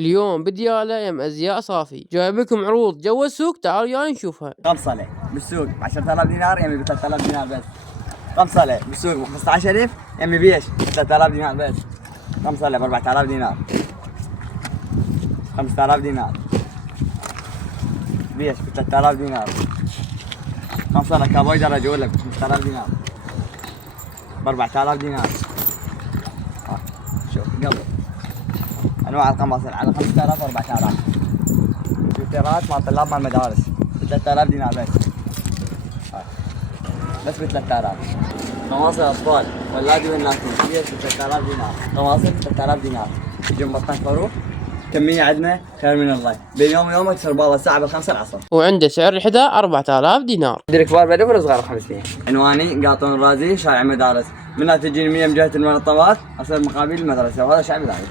اليوم بديالة يم ازياء صافي، جايب لكم عروض جوا السوق، تعالوا يلا نشوفها. قمصلة بالسوق 10,000 دينار يمي ب 3000 دينار بس. قمصلة بالسوق 15,000 يمي بيش 3000 دينار بس. قمصلة ب 4000 دينار، 5000 دينار بيش ب 3000 دينار. قمصلة كابوي درجة أولى ب 5000 دينار، ب 4000 دينار. شوف قبل أنواع القماصل على 5000 و 4000. سويترات مال طلاب مال مدارس ب 3000 دينار بس ب 3000. قماصل أطفال ولادي والناسين بيش ب 3000 دينار. قماصل ب 3000 دينار. جنب بطن خروف كمية عندنا خير من الله، بين يوم ويومك تصير بالله الساعة ب5 العصر. وعنده سعر الحذاء 4000 دينار. عندي كبار بدو ولا صغار 500. عنواني قاطون الرازي شارع مدارس، منها تجيني 100 من جهة المنظمات أصير مقابل المدرسة، وهذا شعب العالم.